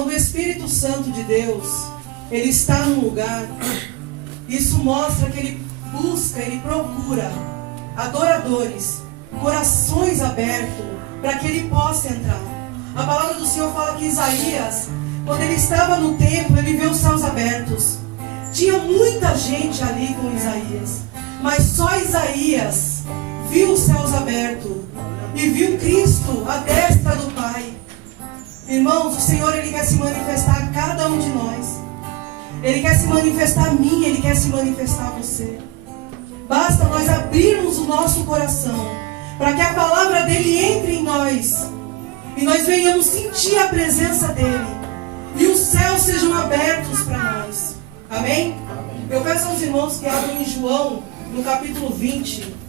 quando o Espírito Santo de Deus, ele está num lugar, isso mostra que ele busca, ele procura adoradores, corações abertos, para que ele possa entrar. A palavra do Senhor fala que Isaías, quando ele estava no templo, ele viu os céus abertos. Tinha muita gente ali com Isaías, mas só Isaías viu os céus abertos e viu Cristo à destra do Pai. Irmãos, o Senhor, ele quer se manifestar a cada um de nós. Ele quer se manifestar a mim, ele quer se manifestar a você. Basta nós abrirmos o nosso coração para que a palavra dele entre em nós e nós venhamos sentir a presença dele e os céus sejam abertos para nós. Amém? Eu peço aos irmãos que abram em João, no capítulo 20.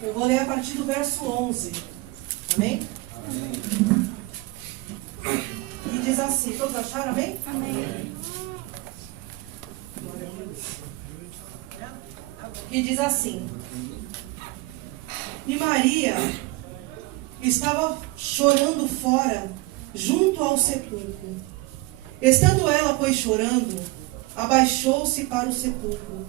Eu vou ler a partir do verso 11. Amém? Amém. E diz assim, todos acharam, amém? Amém. E diz assim: E Maria estava chorando fora, junto ao sepulcro. Estando ela, pois, chorando, abaixou-se para o sepulcro,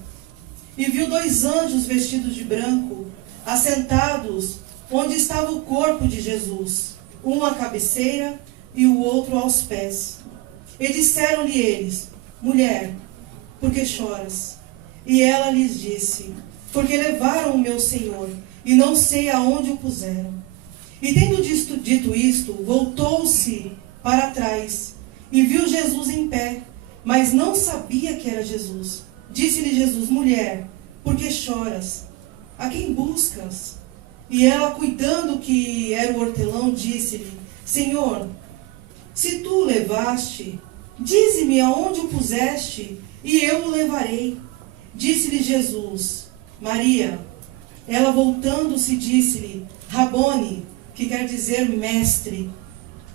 e viu 2 anjos vestidos de branco, assentados onde estava o corpo de Jesus, um à cabeceira e o outro aos pés. E disseram-lhe eles: Mulher, por que choras? E ela lhes disse: Porque levaram o meu Senhor, e não sei aonde o puseram. E tendo dito isto, voltou-se para trás, e viu Jesus em pé, mas não sabia que era Jesus. Disse-lhe Jesus: Mulher, por que choras? A quem buscas? E ela, cuidando que era o hortelão, disse-lhe: Senhor, se tu o levaste, dize-me aonde o puseste, e eu o levarei. Disse-lhe Jesus: Maria. Ela, voltando-se, disse-lhe: Rabone, que quer dizer mestre.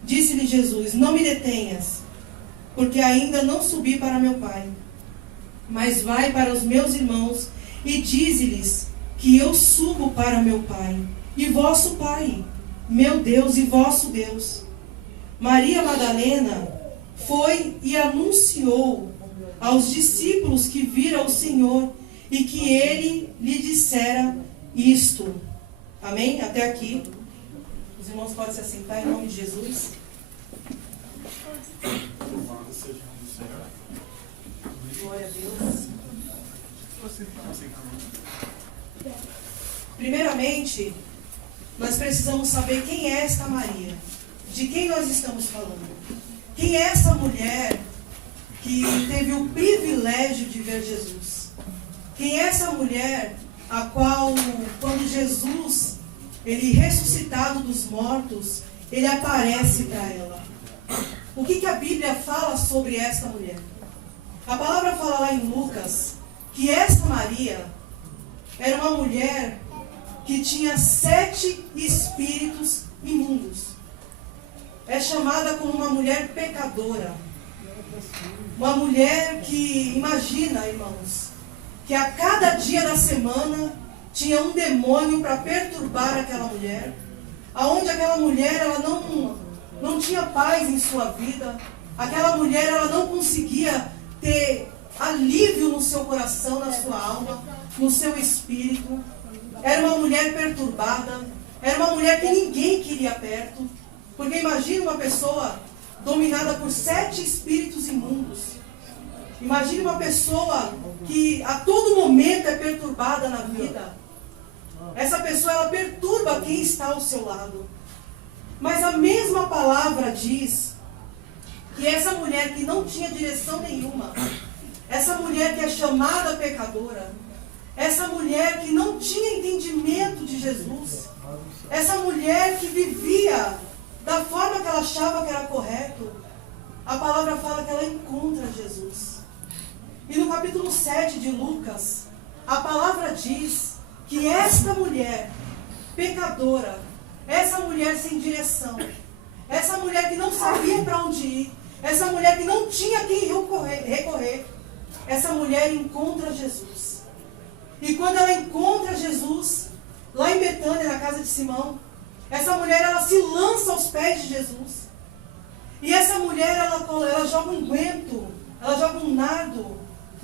Disse-lhe Jesus: Não me detenhas, porque ainda não subi para meu Pai, mas vai para os meus irmãos e dize-lhes que eu subo para meu Pai e vosso Pai, meu Deus e vosso Deus. Maria Madalena foi e anunciou aos discípulos que vira o Senhor e que ele lhe dissera isto. Amém? Até aqui. Os irmãos podem se assentar em nome de Jesus. Louvado seja o nome do Senhor. Glória a Deus. Primeiramente, nós precisamos saber quem é esta Maria. De quem nós estamos falando? Quem é essa mulher que teve o privilégio de ver Jesus? Quem é essa mulher a qual, quando Jesus, ele ressuscitado dos mortos, ele aparece para ela? O que a Bíblia fala sobre esta mulher? A palavra fala lá em Lucas que esta Maria era uma mulher que tinha 7 espíritos imundos. É chamada como uma mulher pecadora. Uma mulher que, imagina, irmãos, que a cada dia da semana tinha um demônio para perturbar aquela mulher, aonde aquela mulher ela não tinha paz em sua vida, aquela mulher ela não conseguia ter alívio no seu coração, na sua alma, no seu espírito. Era uma mulher perturbada, era uma mulher que ninguém queria perto, porque imagina uma pessoa dominada por 7 espíritos imundos. Imagine uma pessoa que a todo momento é perturbada na vida. Essa pessoa, ela perturba quem está ao seu lado. Mas a mesma palavra diz que essa mulher que não tinha direção nenhuma, essa mulher que é chamada pecadora, essa mulher que não tinha entendimento de Jesus, essa mulher que vivia da forma que ela achava que era correto, a palavra fala que ela encontra Jesus. E no capítulo 7 de Lucas, a palavra diz que esta mulher pecadora, essa mulher sem direção, essa mulher que não sabia para onde ir, essa mulher que não tinha quem recorrer, essa mulher encontra Jesus. E quando ela encontra Jesus, lá em Betânia, na casa de Simão, essa mulher ela se lança aos pés de Jesus. E essa mulher ela joga um guento, ela joga um nardo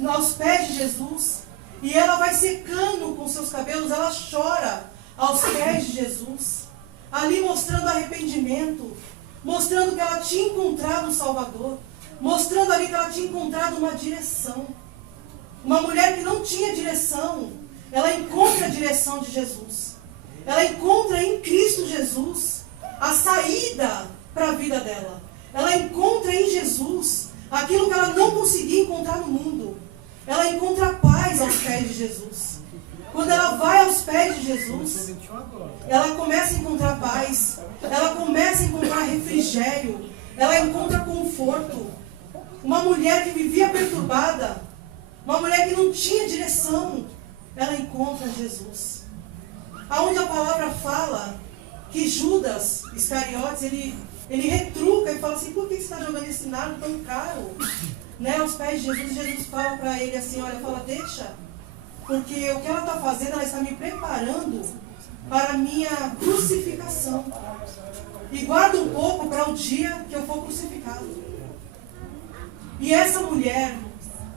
aos pés de Jesus. E ela vai secando com seus cabelos, ela chora aos pés de Jesus, ali mostrando arrependimento, mostrando que ela tinha encontrado um Salvador, mostrando ali que ela tinha encontrado uma direção. Uma mulher que não tinha direção, ela encontra a direção de Jesus. Ela encontra em Cristo Jesus a saída para a vida dela. Ela encontra em Jesus aquilo que ela não conseguia encontrar no mundo. Ela encontra paz aos pés de Jesus. Quando ela vai aos pés de Jesus, ela começa a encontrar paz, ela começa a encontrar refrigério, ela encontra conforto. Uma mulher que vivia perturbada, uma mulher que não tinha direção, ela encontra Jesus. Aonde a palavra fala que Judas Iscariotes, ele retruca e fala assim: por que você está jogando esse nardo tão caro, né, aos pés de Jesus? E Jesus fala para ele assim: olha, fala, deixa, porque o que ela está fazendo, ela está me preparando para a minha crucificação. E guarda um pouco para o dia que eu for crucificado. E essa mulher,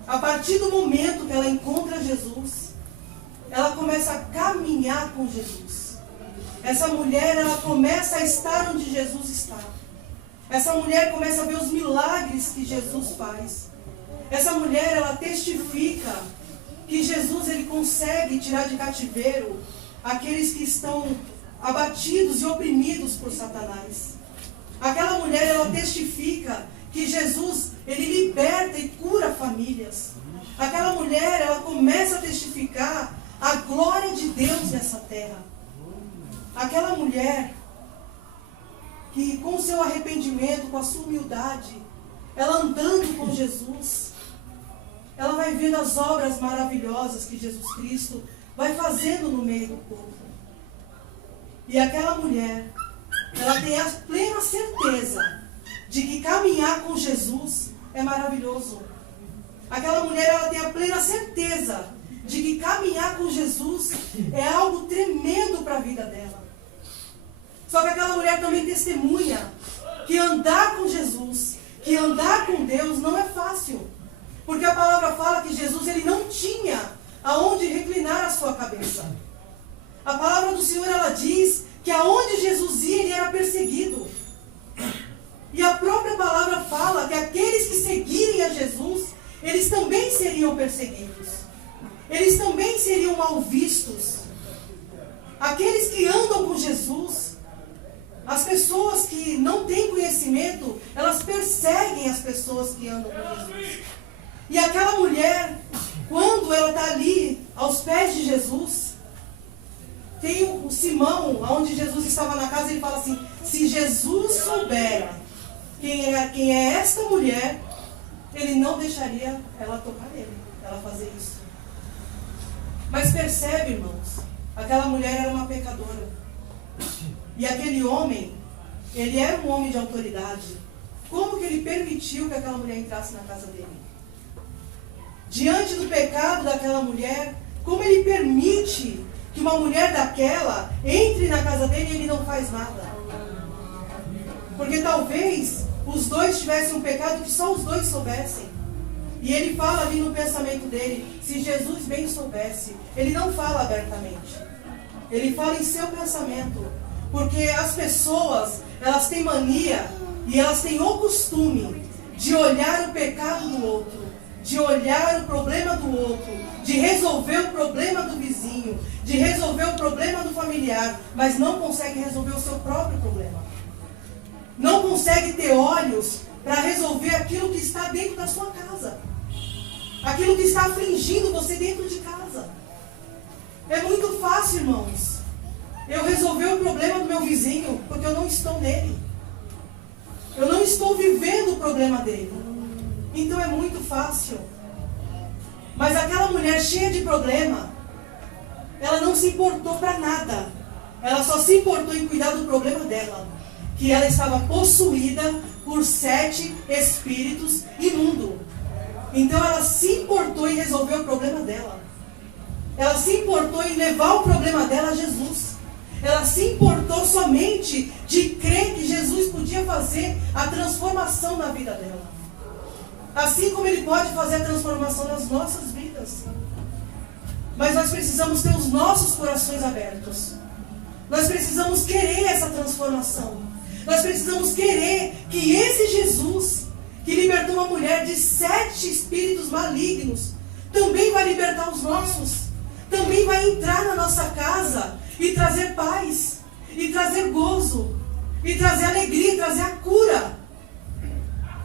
a partir do momento que ela encontra Jesus, ela começa a caminhar com Jesus. Essa mulher, ela começa a estar onde Jesus está. Essa mulher começa a ver os milagres que Jesus faz. Essa mulher, ela testifica que Jesus, ele consegue tirar de cativeiro aqueles que estão abatidos e oprimidos por Satanás. Aquela mulher, ela testifica que Jesus, ele liberta e cura famílias. Aquela mulher, ela começa a testificar a glória de Deus nessa terra. Aquela mulher que com o seu arrependimento, com a sua humildade, ela andando com Jesus, ela vai vendo as obras maravilhosas que Jesus Cristo vai fazendo no meio do povo. E aquela mulher, ela tem a plena certeza de que caminhar com Jesus é maravilhoso. Aquela mulher, ela tem a plena certeza de que caminhar com Jesus é algo tremendo para a vida dela. Só que aquela mulher também testemunha que andar com Jesus, que andar com Deus não é fácil. Porque a palavra fala que Jesus, ele não tinha aonde reclinar a sua cabeça. A palavra do Senhor, ela diz que aonde Jesus ia, ele era perseguido. E a própria palavra fala que aqueles que seguirem a Jesus, eles também seriam perseguidos. Eles também seriam mal vistos. Aqueles que andam com Jesus, as pessoas que não têm conhecimento, elas perseguem as pessoas que andam com Jesus. E aquela mulher, quando ela está ali, aos pés de Jesus, tem o Simão, onde Jesus estava na casa, ele fala assim: se Jesus soubera quem é esta mulher, ele não deixaria ela tocar nele, ela fazer isso. Mas percebe, irmãos, aquela mulher era uma pecadora. E aquele homem, ele era um homem de autoridade. Como que ele permitiu que aquela mulher entrasse na casa dele? Diante do pecado daquela mulher, como ele permite que uma mulher daquela entre na casa dele e ele não faz nada? Porque talvez os dois tivessem um pecado que só os dois soubessem. E ele fala ali no pensamento dele: se Jesus bem soubesse. Ele não fala abertamente. Ele fala em seu pensamento. Porque as pessoas, elas têm mania e elas têm o costume de olhar o pecado do outro, de olhar o problema do outro, de resolver o problema do vizinho, de resolver o problema do familiar, mas não consegue resolver o seu próprio problema. Não consegue ter olhos para resolver aquilo que está dentro da sua casa. Aquilo que está afligindo você dentro de casa. É muito fácil, irmãos, eu resolver o problema do meu vizinho porque eu não estou nele. Eu não estou vivendo o problema dele. Então é muito fácil. Mas aquela mulher cheia de problema, ela não se importou para nada. Ela só se importou em cuidar do problema dela. Que ela estava possuída por 7 espíritos imundos. Então ela se importou em resolver o problema dela. Ela se importou em levar o problema dela a Jesus. Ela se importou somente de crer que Jesus podia fazer a transformação na vida dela. Assim como Ele pode fazer a transformação nas nossas vidas. Mas nós precisamos ter os nossos corações abertos. Nós precisamos querer essa transformação. Nós precisamos querer que esse Jesus, que libertou uma mulher de 7 espíritos malignos, também vai libertar os nossos. Também vai entrar na nossa casa e trazer paz, e trazer gozo, e trazer alegria, e trazer a cura.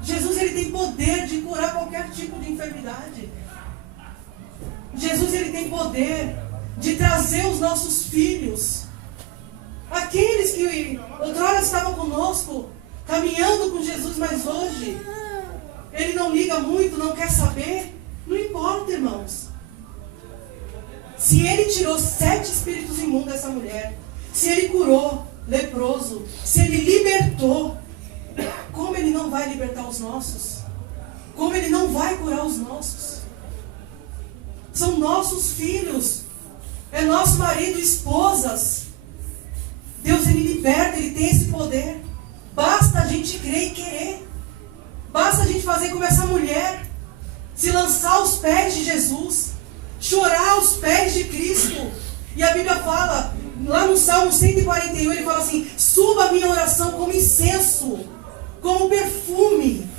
Jesus, Ele tem poder de curar qualquer tipo de enfermidade. Jesus, Ele tem poder de trazer os nossos filhos. Aqueles que outrora estavam conosco, caminhando com Jesus, mas hoje Ele não liga muito, não quer saber. Não importa, irmãos. Se Ele tirou 7 espíritos imundos dessa mulher, se Ele curou leproso, se Ele libertou, como Ele não vai libertar os nossos? Como Ele não vai curar os nossos? São nossos filhos, é nosso marido, esposas. Deus, Ele liberta, Ele tem esse poder. Basta a gente crer e querer. Basta a gente fazer como essa mulher, se lançar aos pés de Jesus, chorar aos pés de Cristo. E a Bíblia fala, lá no Salmo 141, ele fala assim: suba a minha oração como incenso, como perfume.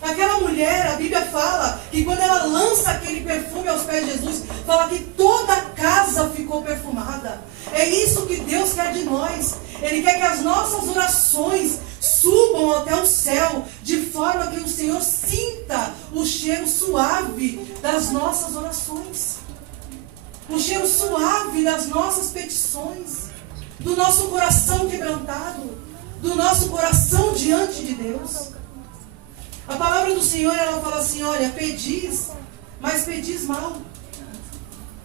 Aquela mulher, a Bíblia fala que quando ela lança aquele perfume aos pés de Jesus, fala que toda a casa ficou perfumada. É isso que Deus quer de nós. Ele quer que as nossas orações subam até o céu, de forma que o Senhor sinta o cheiro suave das nossas orações, o cheiro suave das nossas petições, do nosso coração quebrantado, do nosso coração diante de Deus. A palavra do Senhor, ela fala assim: olha, pedis, mas pedis mal,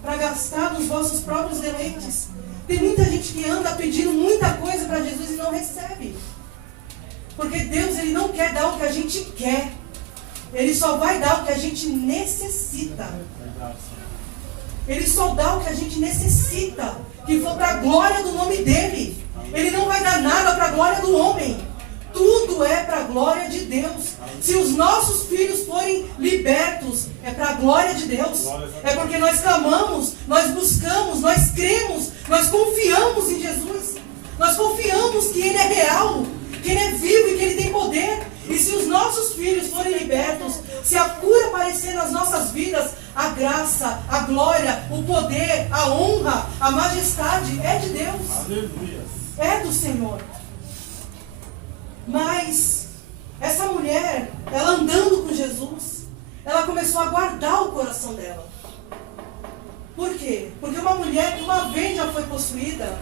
para gastar nos vossos próprios deleites. Tem muita gente que anda pedindo muita coisa para Jesus e não recebe. Porque Deus, Ele não quer dar o que a gente quer. Ele só vai dar o que a gente necessita. Ele só dá o que a gente necessita, que for para a glória do nome dEle. Ele não vai dar nada para a glória do homem. Tudo é para a glória de Deus. Se os nossos filhos forem libertos, é para a glória de Deus. É porque nós clamamos, nós buscamos, nós cremos, nós confiamos em Jesus. Nós confiamos que Ele é real, que Ele é vivo e que Ele tem poder. E se os nossos filhos forem libertos, se a cura aparecer nas nossas vidas, a graça, a glória, o poder, a honra, a majestade é de Deus. Aleluia. É do Senhor. Mas essa mulher, ela andando com Jesus, ela começou a guardar o coração dela. Por quê? Porque uma mulher que uma vez já foi possuída,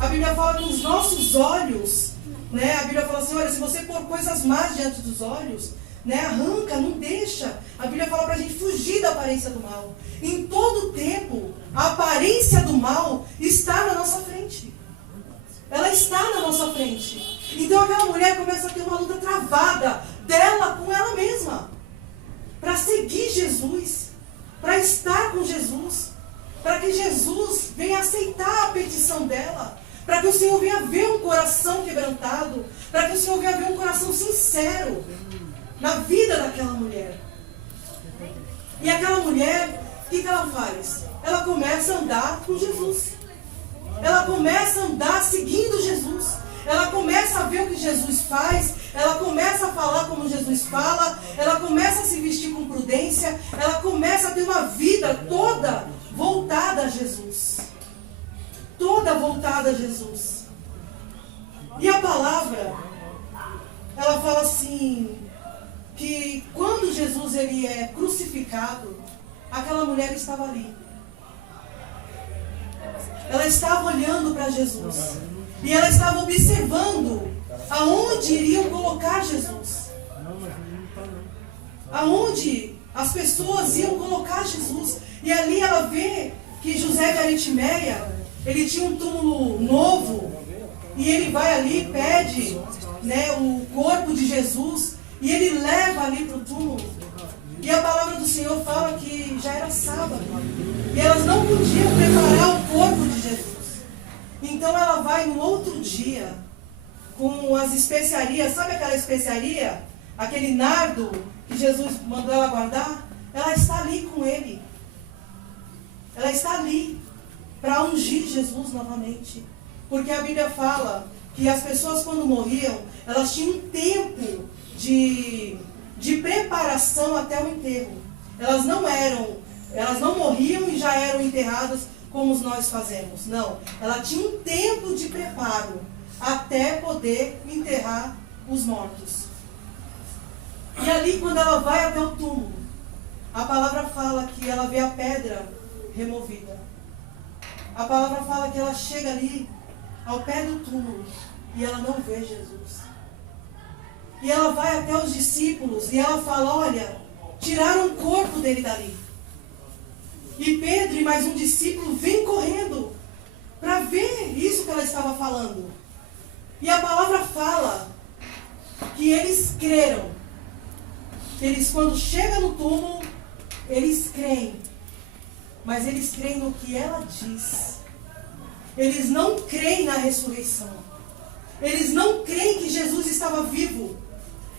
a Bíblia fala que os nossos olhos, né? A Bíblia fala assim: olha, se você pôr coisas más diante dos olhos, né, arranca, não deixa. A Bíblia fala para a gente fugir da aparência do mal. Em todo tempo, a aparência do mal está na nossa frente. Ela está na nossa frente. Então aquela mulher começa a ter uma luta travada dela com ela mesma, para seguir Jesus, para estar com Jesus, para que Jesus venha aceitar a petição dela, para que o Senhor venha ver um coração quebrantado, para que o Senhor venha ver um coração sincero na vida daquela mulher. E aquela mulher, o que ela faz? Ela começa a andar com Jesus. Ela começa a andar seguindo Jesus. Ela começa a ver o que Jesus faz. Ela começa a falar como Jesus fala. Ela começa a se vestir com prudência. Ela começa a ter uma vida toda voltada a Jesus. Toda voltada a Jesus. E a palavra, ela fala assim, que quando Jesus ele é crucificado, aquela mulher estava ali. Ela estava olhando para Jesus. E ela estava observando Aonde iriam colocar Jesus? Aonde as pessoas iam colocar Jesus? E ali ela vê que José de Arimateia, ele tinha um túmulo novo, e ele vai ali, pede, né, o corpo de Jesus, e ele leva ali para o túmulo. E a palavra do Senhor fala que já era sábado, e elas não podiam preparar o corpo de Jesus. Então ela vai no outro dia, com as especiarias, sabe aquela especiaria? Aquele nardo que Jesus mandou ela guardar? Ela está ali com ele. Ela está ali para ungir Jesus novamente. Porque a Bíblia fala que as pessoas quando morriam, elas tinham um tempo de preparação até o enterro. Elas não morriam e já eram enterradas como nós fazemos. Não, ela tinha um tempo de preparo até poder enterrar os mortos. E ali quando ela vai até o túmulo, a palavra fala que ela vê a pedra removida. A palavra fala que ela chega ali ao pé do túmulo e ela não vê Jesus. E ela vai até os discípulos e ela fala, olha, tiraram o corpo dele dali. E Pedro e mais um discípulo vêm correndo para ver isso que ela estava falando. E a palavra fala que eles creram. Eles, quando chegam no túmulo, eles creem. Mas eles creem no que ela diz. Eles não creem na ressurreição. Eles não creem que Jesus estava vivo.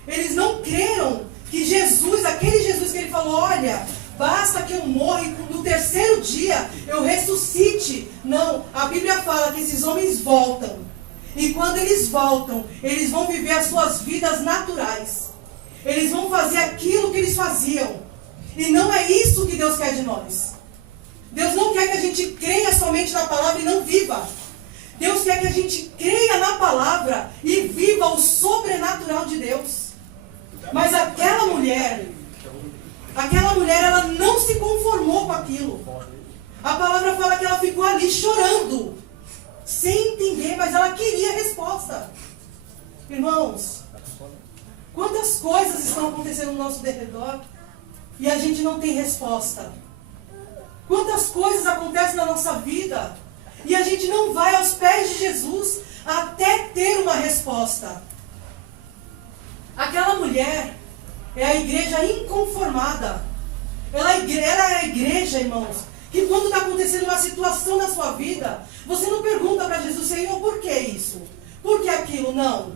Eles não creram que Jesus, aquele Jesus que ele falou, olha, basta que eu morra e no terceiro dia eu ressuscite. Não, a Bíblia fala que esses homens voltam. E quando eles voltam, eles vão viver as suas vidas naturais. Eles vão fazer aquilo que eles faziam. E não é isso que Deus quer de nós. Deus não quer que a gente creia somente na palavra e não viva. Deus quer que a gente creia na palavra e viva o sobrenatural de Deus. Mas aquela mulher, ela não se conformou com aquilo. A palavra fala que ela ficou ali chorando, sem entender, mas ela queria resposta. Irmãos, quantas coisas estão acontecendo no nosso derredor e a gente não tem resposta? Quantas coisas acontecem na nossa vida e a gente não vai aos pés de Jesus até ter uma resposta? Aquela mulher é a igreja inconformada. Ela é a igreja, irmãos, que quando está acontecendo uma situação na sua vida, você não pergunta para Jesus, Senhor, por que isso? Por que aquilo? Não.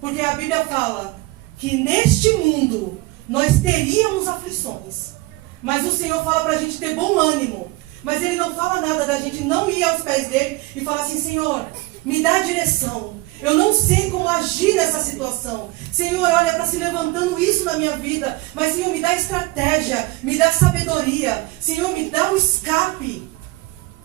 Porque a Bíblia fala que neste mundo nós teríamos aflições. Mas o Senhor fala para a gente ter bom ânimo. Mas Ele não fala nada da gente não ir aos pés dEle e falar assim, Senhor, me dá a direção. Eu não sei como agir nessa situação. Senhor, olha, está se levantando isso na minha vida. Mas, Senhor, me dá estratégia, me dá sabedoria. Senhor, me dá um escape.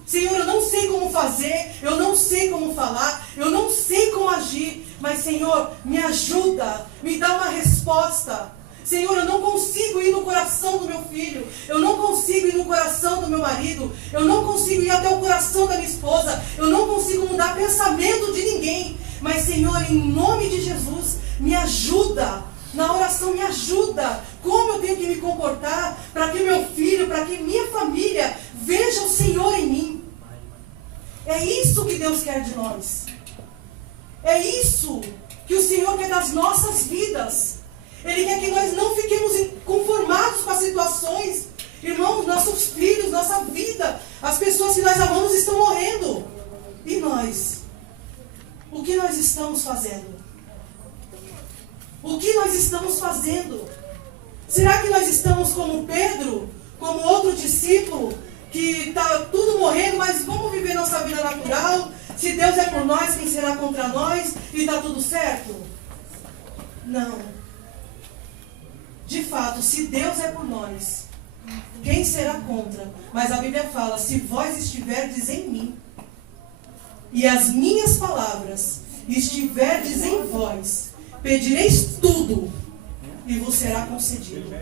Senhor, eu não sei como fazer, eu não sei como falar, eu não sei como agir. Mas, Senhor, me ajuda, me dá uma resposta. Senhor, eu não consigo ir no coração do meu filho. Eu não consigo ir no coração do meu marido. Eu não consigo ir até o coração da minha esposa. Eu não consigo mudar pensamento de ninguém. Mas, Senhor, em nome de Jesus, me ajuda. Na oração, me ajuda. Como eu tenho que me comportar para que meu filho, para que minha família veja o Senhor em mim. É isso que Deus quer de nós. É isso que o Senhor quer das nossas vidas. Ele quer que nós não fiquemos conformados com as situações. Irmãos, nossos filhos, nossa vida, as pessoas que nós amamos estão morrendo. E nós? O que nós estamos fazendo? O que nós estamos fazendo? Será que nós estamos como Pedro, como outro discípulo, que está tudo morrendo, mas vamos viver nossa vida natural? Se Deus é por nós, quem será contra nós? E está tudo certo? Não. De fato, se Deus é por nós, quem será contra? Mas a Bíblia fala, se vós estiverdes em mim, e as minhas palavras estiverdes em vós, pedireis tudo, e vos será concedido.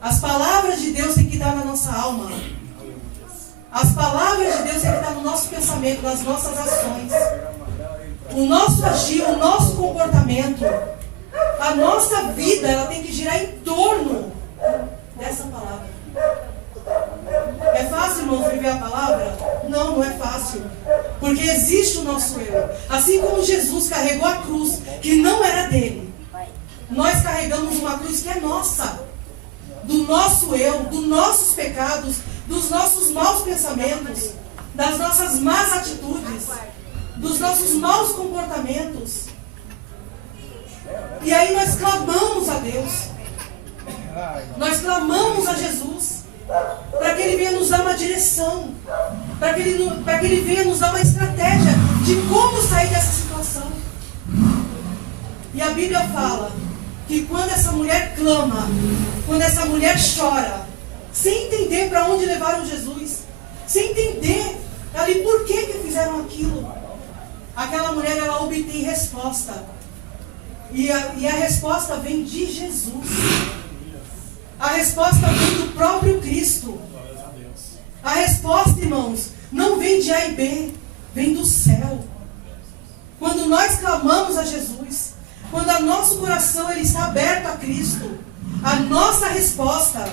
As palavras de Deus têm que estar na nossa alma. As palavras de Deus têm que estar no nosso pensamento, nas nossas ações. o nosso agir, o nosso comportamento, a nossa vida, ela tem que girar em torno dessa palavra. É fácil, irmãos, viver a palavra? Não, não é fácil. Porque existe o nosso eu. Assim como Jesus carregou a cruz, que não era dele, nós carregamos uma cruz que é nossa. Do nosso eu, dos nossos pecados, dos nossos maus pensamentos, das nossas más atitudes, dos nossos maus comportamentos. E aí nós clamamos a Deus. Nós clamamos a Jesus para que Ele venha nos dar uma direção, para que Ele venha nos dar uma estratégia de como sair dessa situação. E a Bíblia fala que quando essa mulher clama, quando essa mulher chora, sem entender para onde levaram Jesus, sem entender ali por que fizeram aquilo, aquela mulher, ela obtém resposta. E a resposta vem de Jesus. A resposta vem do próprio Cristo. A resposta, irmãos, não vem de A e B, vem do céu. Quando nós clamamos a Jesus, quando o nosso coração ele está aberto a Cristo, a nossa resposta,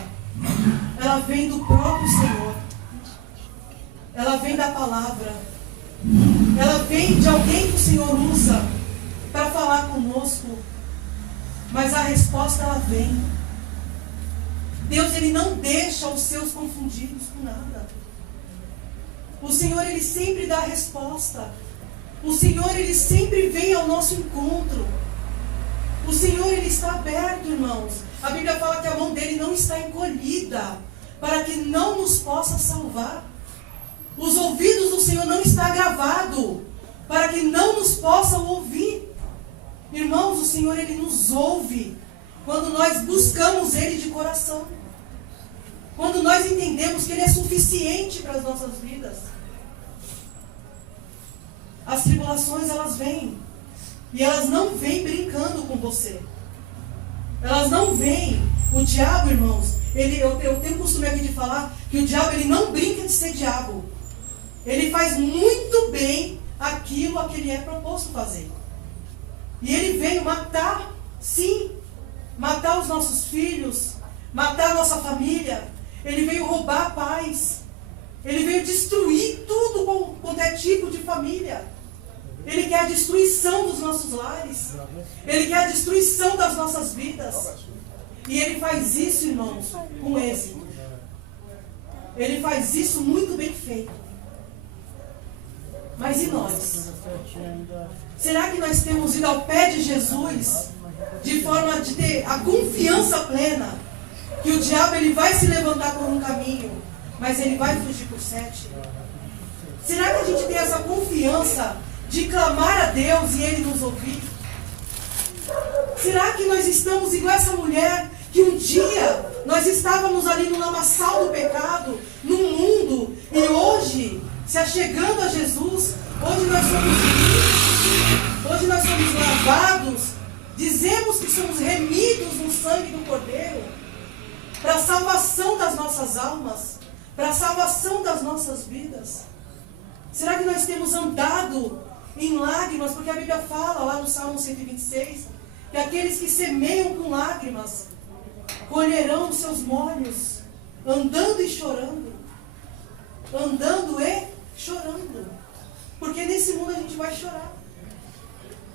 ela vem do próprio Senhor. Ela vem da palavra. Ela vem de alguém que o Senhor usa para falar conosco. Mas a resposta, ela vem. Deus, Ele não deixa os seus confundidos com nada. O Senhor, Ele sempre dá a resposta. O Senhor, Ele sempre vem ao nosso encontro. O Senhor, Ele está aberto, irmãos. A Bíblia fala que a mão dEle não está encolhida, para que não nos possa salvar. Os ouvidos do Senhor não estão gravados, para que não nos possam ouvir. Irmãos, o Senhor, Ele nos ouve quando nós buscamos Ele de coração. Quando nós entendemos que Ele é suficiente para as nossas vidas. As tribulações, elas vêm. E elas não vêm brincando com você. Elas não vêm. O diabo, irmãos, eu tenho o costume aqui de falar que o diabo, ele não brinca de ser diabo. Ele faz muito bem aquilo a que ele é proposto fazer. E ele veio matar, sim, matar os nossos filhos, matar a nossa família. Ele veio roubar a paz. Ele veio destruir tudo quanto é tipo de família. Ele quer a destruição dos nossos lares. Ele quer a destruição das nossas vidas. E ele faz isso, irmãos, com êxito. Ele faz isso muito bem feito. Mas e nós? Será que nós temos ido ao pé de Jesus de forma de ter a confiança plena que o diabo ele vai se levantar por um caminho, mas ele vai fugir por 7? Será que a gente tem essa confiança de clamar a Deus e Ele nos ouvir? Será que nós estamos igual essa mulher que um dia nós estávamos ali no lamaçal do pecado, no mundo, e hoje, se achegando a Jesus, hoje nós somos remidos, hoje nós somos lavados, dizemos que somos remidos no sangue do Cordeiro, para a salvação das nossas almas, para a salvação das nossas vidas? Será que nós temos andado em lágrimas? Porque a Bíblia fala lá no Salmo 126, que aqueles que semeiam com lágrimas, colherão os seus molhos, andando e chorando. Andando e chorando. Porque nesse mundo a gente vai chorar.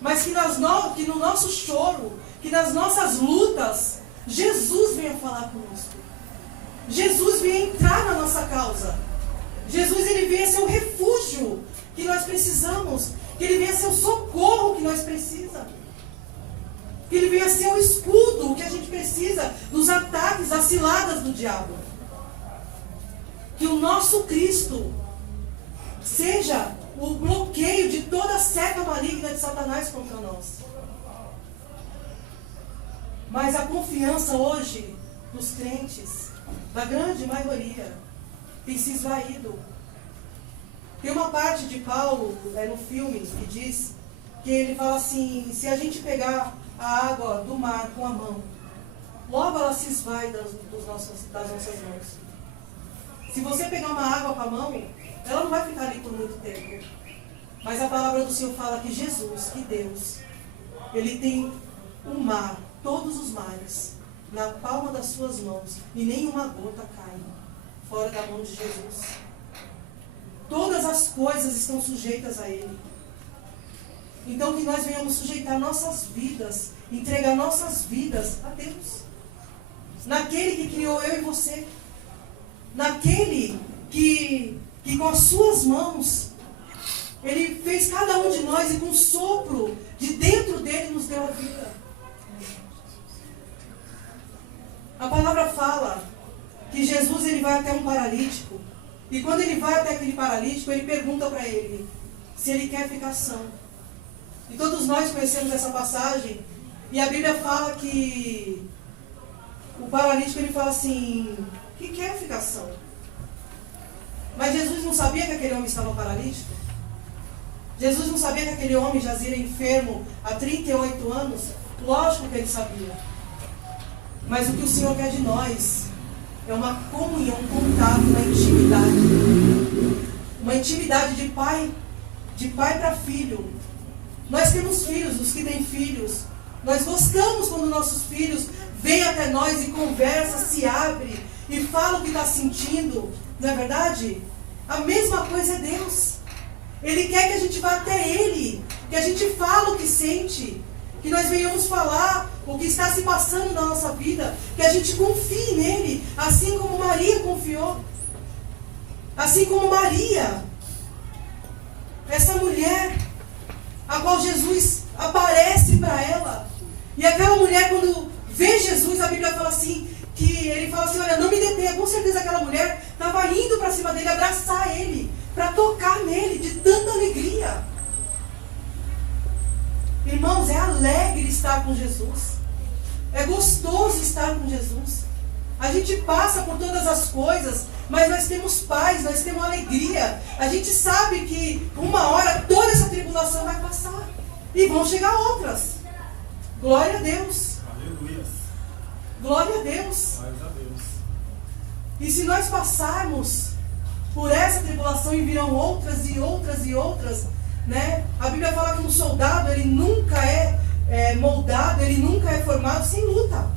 Mas que no nosso choro, que nas nossas lutas, Jesus venha falar conosco. Jesus venha entrar na nossa causa. Jesus, Ele venha ser o refúgio que nós precisamos. Que Ele venha ser o socorro que nós precisamos. Que Ele venha ser o escudo que a gente precisa dos ataques, das ciladas do diabo. Que o nosso Cristo seja o bloqueio de toda a seta maligna de Satanás contra nós. Mas a confiança hoje dos crentes, da grande maioria, tem se esvaído. Tem uma parte de Paulo no filme que diz que ele fala assim: se a gente pegar a água do mar com a mão, logo ela se esvai das nossas mãos. Se você pegar uma água com a mão, ela não vai ficar ali por muito tempo. Mas a palavra do Senhor fala que Jesus, que Deus, Ele tem o mar, todos os mares, na palma das suas mãos, e nenhuma gota cai fora da mão de Jesus. Todas as coisas estão sujeitas a Ele. Então que nós venhamos sujeitar nossas vidas, entregar nossas vidas a Deus. Naquele que criou eu e você. Naquele que com as suas mãos, Ele fez cada um de nós e com um sopro de dentro dele nos deu a vida. A palavra fala que Jesus ele vai até um paralítico. E quando ele vai até aquele paralítico, ele pergunta para ele se ele quer ficar são. E todos nós conhecemos essa passagem. E a Bíblia fala que o paralítico ele fala assim, que quer ficar são. Mas Jesus não sabia que aquele homem estava paralítico? Jesus não sabia que aquele homem jazia enfermo há 38 anos? Lógico que ele sabia. Mas o que o Senhor quer de nós é uma comunhão, um contato, uma intimidade. Uma intimidade de pai para filho. Nós temos filhos, os que têm filhos. Nós gostamos quando nossos filhos vêm até nós e conversam, se abrem e falam o que está sentindo. Não é verdade? A mesma coisa é Deus. Ele quer que a gente vá até Ele, que a gente fale o que sente, que nós venhamos falar o que está se passando na nossa vida, que a gente confie nele, assim como Maria confiou. Assim como Maria, essa mulher, a qual Jesus aparece para ela. E aquela mulher, quando vê Jesus, a Bíblia fala assim, que ele fala assim, olha, não me detenha. Com certeza aquela mulher estava indo para cima dele, abraçar ele, para tocar nele, de tanta alegria. Irmãos, é alegre estar com Jesus. É gostoso estar com Jesus. A gente passa por todas as coisas, mas nós temos paz, nós temos alegria. A gente sabe que uma hora toda essa tribulação vai passar. E vão chegar outras. Glória a Deus. Aleluia. Glória a Deus. Glória a Deus. E se nós passarmos por essa tribulação e virão outras e outras e outras, né? A Bíblia fala que um soldado, ele nunca é moldado, ele nunca é formado sem luta.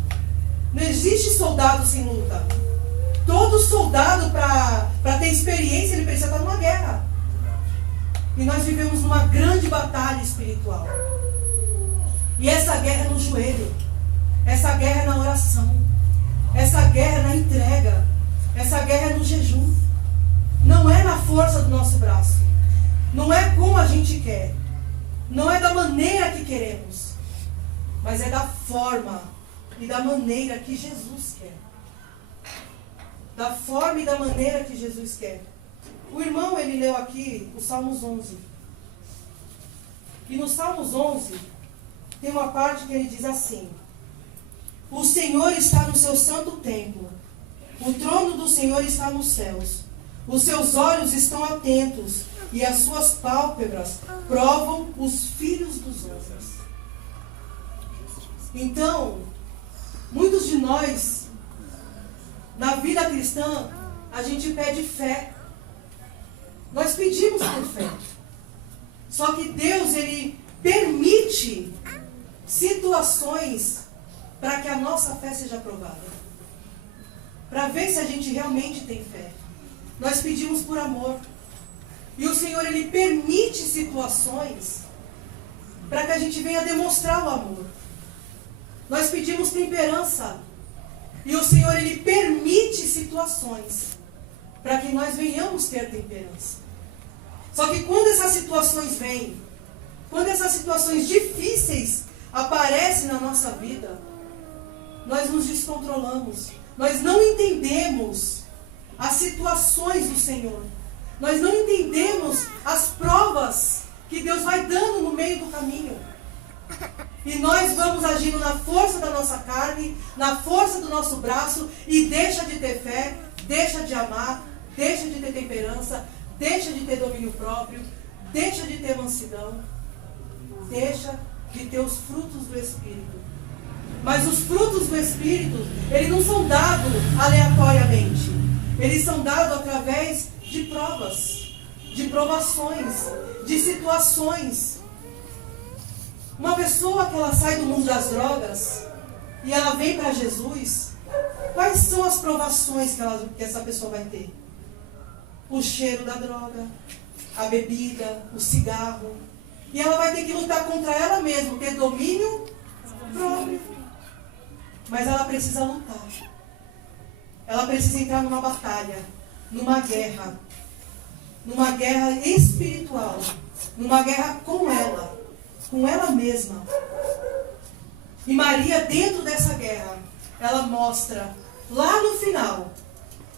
Não existe soldado sem luta. Todo soldado, para ter experiência, ele precisa estar numa guerra. E nós vivemos numa grande batalha espiritual. E essa guerra é no joelho. Essa guerra é na oração. Essa guerra é na entrega. Essa guerra é no jejum. Não é na força do nosso braço. Não é como a gente quer. Não é da maneira que queremos. Mas é da forma e da maneira que Jesus quer. Da forma e da maneira que Jesus quer. O irmão, ele leu aqui o Salmos 11. E no Salmos 11, tem uma parte que ele diz assim: o Senhor está no seu santo templo. O trono do Senhor está nos céus. Os seus olhos estão atentos e as suas pálpebras provam os filhos dos homens. Então, muitos de nós, na vida cristã, a gente pede fé. Nós pedimos por fé. Só que Deus, Ele permite situações para que a nossa fé seja provada. Para ver se a gente realmente tem fé. Nós pedimos por amor. E o Senhor, Ele permite situações para que a gente venha demonstrar o amor. Nós pedimos temperança. E o Senhor, Ele permite situações para que nós venhamos ter temperança. Só que quando essas situações vêm, quando essas situações difíceis aparecem na nossa vida, nós nos descontrolamos. Nós não entendemos as situações do Senhor. Nós não entendemos as provas que Deus vai dando no meio do caminho. E nós vamos agindo na força da nossa carne, na força do nosso braço, e deixa de ter fé, deixa de amar, deixa de ter temperança, deixa de ter domínio próprio, deixa de ter mansidão, deixa de ter os frutos do Espírito. Mas os frutos do Espírito, eles não são dados aleatoriamente. Eles são dados através de provas. de provações, de situações. Uma pessoa que ela sai do mundo das drogas e ela vem para Jesus, quais são as provações que essa pessoa vai ter? O cheiro da droga, a bebida, o cigarro. E ela vai ter que lutar contra ela mesma, ter domínio próprio. Mas ela precisa lutar. Ela precisa entrar numa batalha, numa guerra espiritual, numa guerra com ela mesma. E Maria, dentro dessa guerra, ela mostra lá no final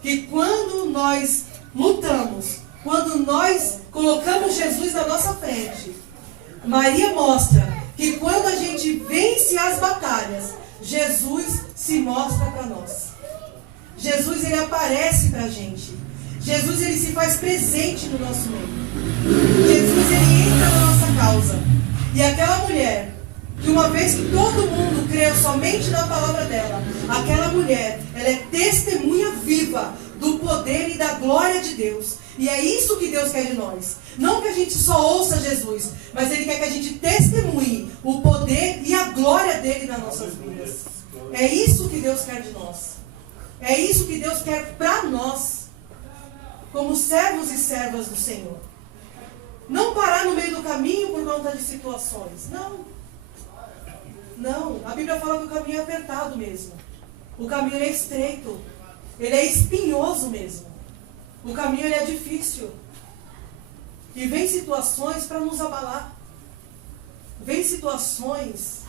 que quando nós lutamos, quando nós colocamos Jesus na nossa frente, Maria mostra que quando a gente vence as batalhas, Jesus se mostra para nós. Jesus, ele aparece para a gente. Jesus, ele se faz presente no nosso meio. Jesus, ele entra na nossa causa. E aquela mulher, que uma vez que todo mundo creu somente na palavra dela, aquela mulher, ela é testemunha viva do poder e da glória de Deus. E é isso que Deus quer de nós. Não que a gente só ouça Jesus, mas Ele quer que a gente testemunhe o poder e a glória dele nas nossas vidas. É isso que Deus quer de nós. É isso que Deus quer para nós, como servos e servas do Senhor. Não parar no meio do caminho por conta de situações. Não, a Bíblia fala que o caminho é apertado mesmo. O caminho é estreito. Ele é espinhoso mesmo. O caminho ele é difícil. E vem situações para nos abalar. Vem situações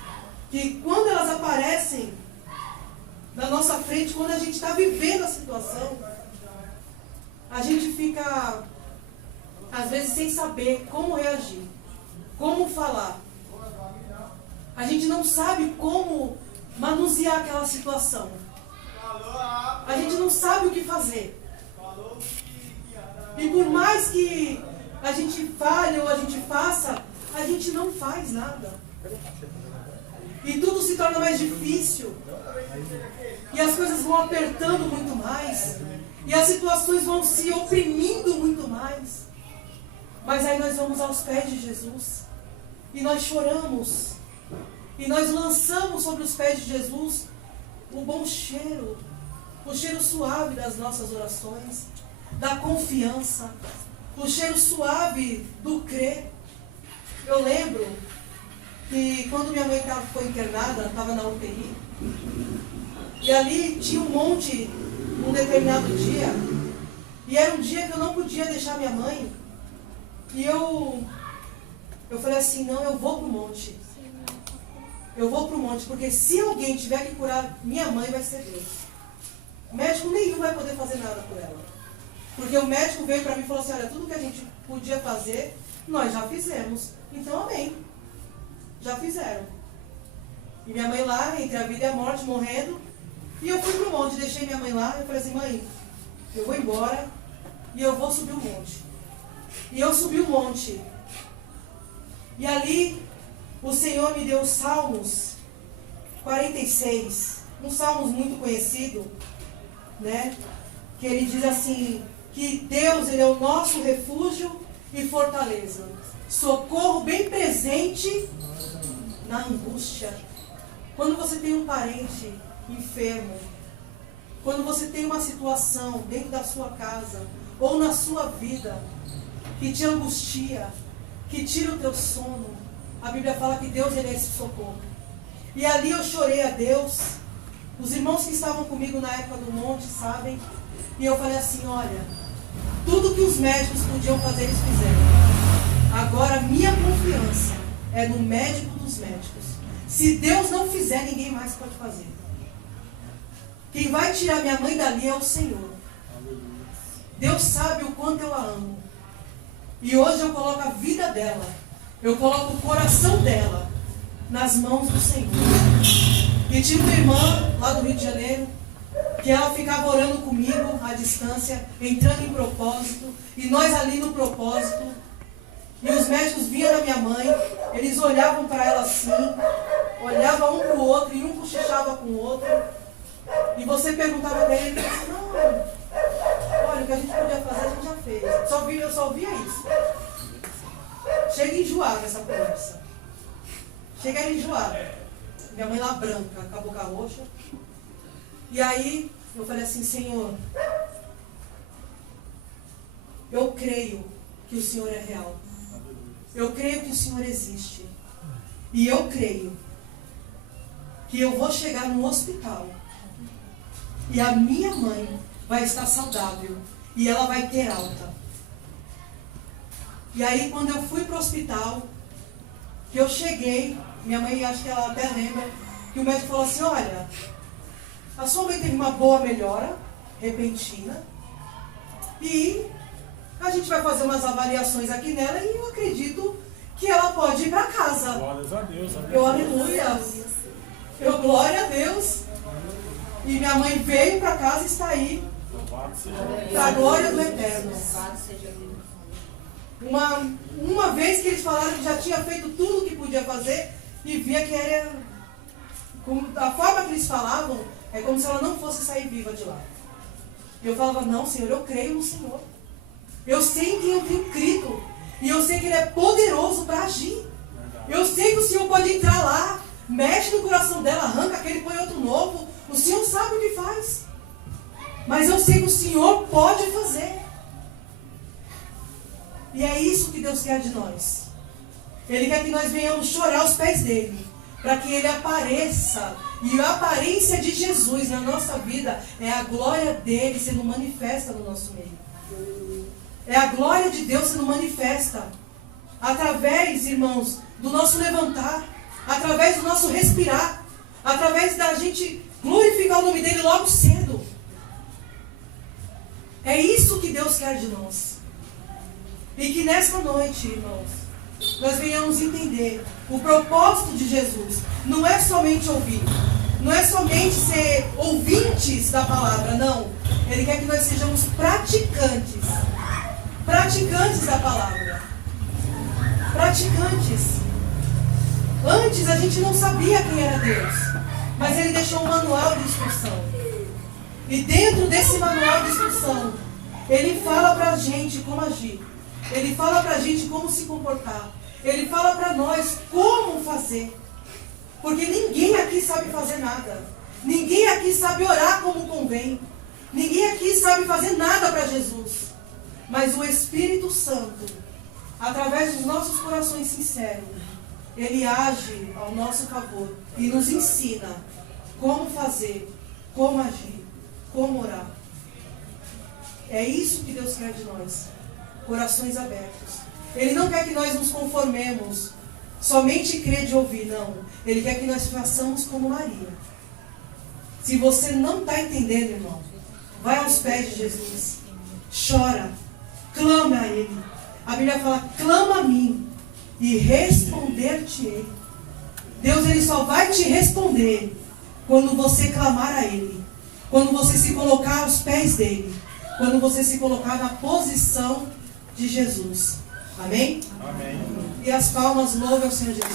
que quando elas aparecem na nossa frente, quando a gente está vivendo a situação, a gente fica, às vezes, sem saber como reagir, como falar. A gente não sabe como manusear aquela situação. A gente não sabe o que fazer. E por mais que a gente fale ou a gente faça, a gente não faz nada. E tudo se torna mais difícil. E as coisas vão apertando muito mais. E as situações vão se oprimindo muito mais. Mas aí nós vamos aos pés de Jesus. E nós choramos. E nós lançamos sobre os pés de Jesus o bom cheiro. O cheiro suave das nossas orações. Da confiança. O cheiro suave do crer. Eu lembro que quando minha mãe foi internada, estava na UTI, e ali tinha um monte, num determinado dia, e era um dia que eu não podia deixar minha mãe, e eu falei assim, não, eu vou pro monte. Eu vou pro monte, porque se alguém tiver que curar minha mãe, vai ser Deus. Médico nenhum vai poder fazer nada por ela. Porque o médico veio para mim e falou assim, olha, tudo que a gente podia fazer, nós já fizemos. Então, amém. Já fizeram. E minha mãe lá, entre a vida e a morte, morrendo. E eu fui pro monte, deixei minha mãe lá. Eu falei assim, mãe, eu vou embora e eu vou subir o monte. E eu subi o monte. E ali, o Senhor me deu os Salmos 46. Um Salmos muito conhecido, né? Que ele diz assim, que Deus, ele é o nosso refúgio e fortaleza. Socorro bem presente na angústia. Quando você tem um parente enfermo, quando você tem uma situação dentro da sua casa ou na sua vida que te angustia, que tira o teu sono, a Bíblia fala que Deus, ele é esse socorro. E ali eu chorei a Deus. Os irmãos que estavam comigo na época do monte sabem. E eu falei assim, olha, tudo que os médicos podiam fazer, eles fizeram. Agora, minha confiança é no médico dos médicos. Se Deus não fizer, ninguém mais pode fazer. Quem vai tirar minha mãe dali é o Senhor. Deus sabe o quanto eu a amo. E hoje eu coloco a vida dela, eu coloco o coração dela nas mãos do Senhor. E tinha uma irmã lá do Rio de Janeiro, que ela ficava orando comigo à distância, entrando em propósito, e nós ali no propósito. E os médicos vinham na minha mãe, eles olhavam para ela assim, olhavam um para o outro, e um cochichava com o outro. E você perguntava para ele, ele falava assim, não, olha, o que a gente podia fazer, a gente já fez. Eu só ouvia isso. Chega a enjoar nessa conversa. Chega a enjoar. Minha mãe lá branca, com a boca roxa. E aí, eu falei assim, Senhor, eu creio que o Senhor é real. Eu creio que o Senhor existe. E eu creio que eu vou chegar no hospital e a minha mãe vai estar saudável e ela vai ter alta. E aí, quando eu fui para o hospital, que eu cheguei, minha mãe, acho que ela até lembra, que o médico falou assim, olha, a sua mãe teve uma boa melhora repentina e a gente vai fazer umas avaliações aqui nela e eu acredito que ela pode ir para casa. Glórias a Deus. Eu, aleluia. Eu, glória a Deus. E minha mãe veio para casa e está aí. Para a glória do Eterno. Uma vez que eles falaram que já tinha feito tudo o que podia fazer e via que era... A forma que eles falavam é como se ela não fosse sair viva de lá. Eu falava, não, Senhor, eu creio no Senhor. Eu sei em quem eu tenho crido. E eu sei que Ele é poderoso para agir. Eu sei que o Senhor pode entrar lá, mexe no coração dela, arranca aquele, põe outro novo. O Senhor sabe o que faz. Mas eu sei que o Senhor pode fazer. E é isso que Deus quer de nós. Ele quer que nós venhamos chorar aos pés dEle, para que Ele apareça. E a aparência de Jesus na nossa vida é a glória dEle sendo manifesta no nosso meio. É a glória de Deus sendo manifesta através, irmãos, do nosso levantar, através do nosso respirar, através da gente glorificar o nome dEle logo cedo. É isso que Deus quer de nós. E que nessa noite, irmãos, nós venhamos entender o propósito de Jesus. Não é somente ouvir, não é somente ser ouvintes da palavra, não. Ele quer que nós sejamos praticantes da palavra. Praticantes. Antes a gente não sabia quem era Deus, mas Ele deixou um manual de instrução. E dentro desse manual de instrução, Ele fala para a gente como agir. Ele fala para a gente como se comportar. Ele fala para nós como fazer. Porque ninguém aqui sabe fazer nada. Ninguém aqui sabe orar como convém. Ninguém aqui sabe fazer nada para Jesus. Mas o Espírito Santo, através dos nossos corações sinceros, Ele age ao nosso favor e nos ensina como fazer, como agir, como orar. É isso que Deus quer de nós. Corações abertos. Ele não quer que nós nos conformemos somente crer de ouvir, não. Ele quer que nós façamos como Maria. Se você não está entendendo, irmão, vai aos pés de Jesus. Chora. Clama a Ele. A Bíblia fala, clama a mim e responder-te-ei. Deus, Ele só vai te responder quando você clamar a Ele. Quando você se colocar aos pés dEle. Quando você se colocar na posição de Jesus. Amém? Amém. E as palmas louvem ao Senhor Jesus.